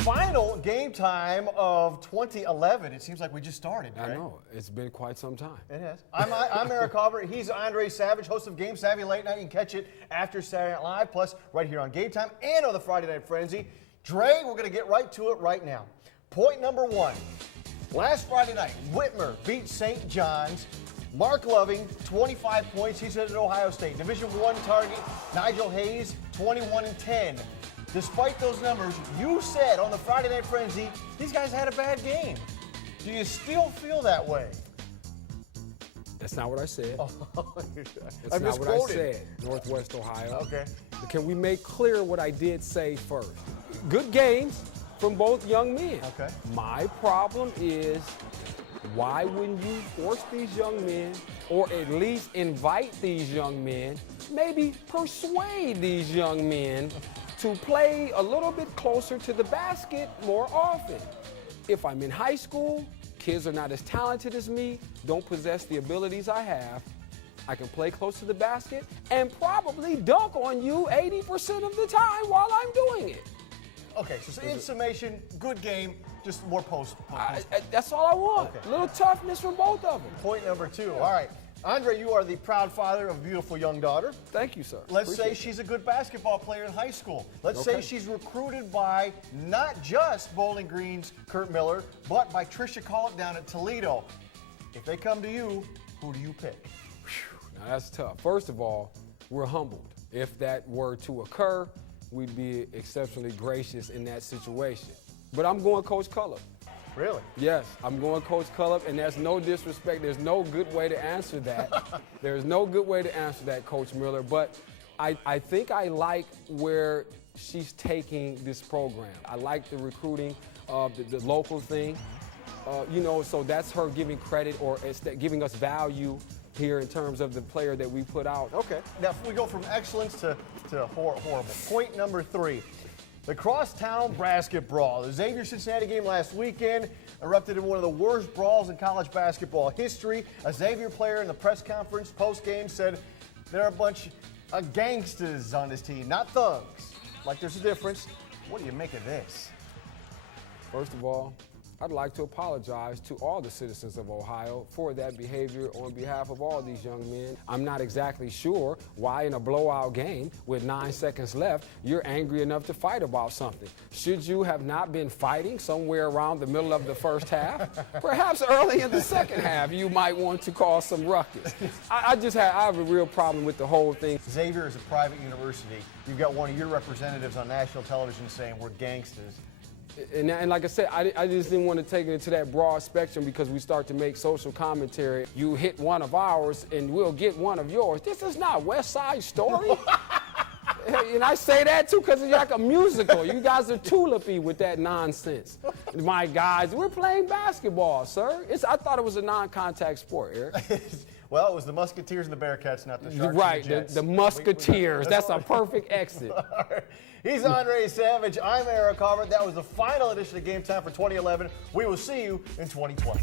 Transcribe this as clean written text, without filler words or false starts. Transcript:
final game time of 2011. It seems like we just started, right? I know. It's been quite some time. It has. I'm Eric Haubert. He's Andre Savage, host of Game Savvy Late Night. You can catch it after Saturday Night Live, plus right here on Game Time and on the Friday Night Frenzy. Dre, we're going to get right to it right now. Point number one. Last Friday night, Whitmer beat St. John's. Marc Loving, 25 points. He's at Ohio State. Division I target, Nigel Hayes, 21 and 10. Despite those numbers, you said on the Friday Night Frenzy, these guys had a bad game. Do you still feel that way? That's not what I said. I That's not what I said. Northwest Ohio. Okay. Can we make clear what I did say first? Good games from both young men. Okay. My problem is, why wouldn't you force these young men, or at least invite these young men, maybe persuade these young men to play a little bit closer to the basket more often? If I'm in high school, kids are not as talented as me, don't possess the abilities I have, I can play close to the basket and probably dunk on you 80% of the time while I'm doing it. Okay, so in summation, good game, just more post. That's all I want. Okay. A little toughness from both of them. Point number two. All right. Andre, you are the proud father of a beautiful young daughter. Thank you, sir. Let's say she's a good basketball player in high school. Let's say she's recruited by not just Bowling Green's Curt Miller, but by Tricia Cullop down at Toledo. If they come to you, who do you pick? Now that's tough. First of all, we're humbled. If that were to occur, we'd be exceptionally gracious in that situation. But I'm going Coach Cullop. Really? Yes, I'm going Coach Cullop, and there's no disrespect. There's no good way to answer that. There's no good way to answer that, Coach Miller. But I think I like where she's taking this program. I like the recruiting, the local thing. So that's her giving credit or giving us value here in terms of the player that we put out. Okay. Now, we go from excellence to horrible. Point number three. The Crosstown Basketbrawl. The Xavier Cincinnati game last weekend erupted in one of the worst brawls in college basketball history. A Xavier player in the press conference post-game said there are a bunch of gangsters on this team, not thugs. Like there's a difference. What do you make of this? First of all, I'd like to apologize to all the citizens of Ohio for that behavior on behalf of all these young men. I'm not exactly sure why in a blowout game with 9 seconds left, you're angry enough to fight about something. Should you have not been fighting somewhere around the middle of the first half? Perhaps early in the second half, you might want to cause some ruckus. I have a real problem with the whole thing. Xavier is a private university. You've got one of your representatives on national television saying we're gangsters. And like I said, I just didn't want to take it into that broad spectrum because we start to make social commentary. You hit one of ours and we'll get one of yours. This is not West Side Story. And I say that too because it's like a musical. You guys are tulipy with that nonsense. My guys, we're playing basketball, sir. I thought it was a non-contact sport, Eric. Well, it was the Musketeers and the Bearcats, not the Sharks. Right, and the Jets. the Musketeers. That's a perfect exit. All right. He's Andre Savage. I'm Eric Haubert. That was the final edition of Game Time for 2011. We will see you in 2012.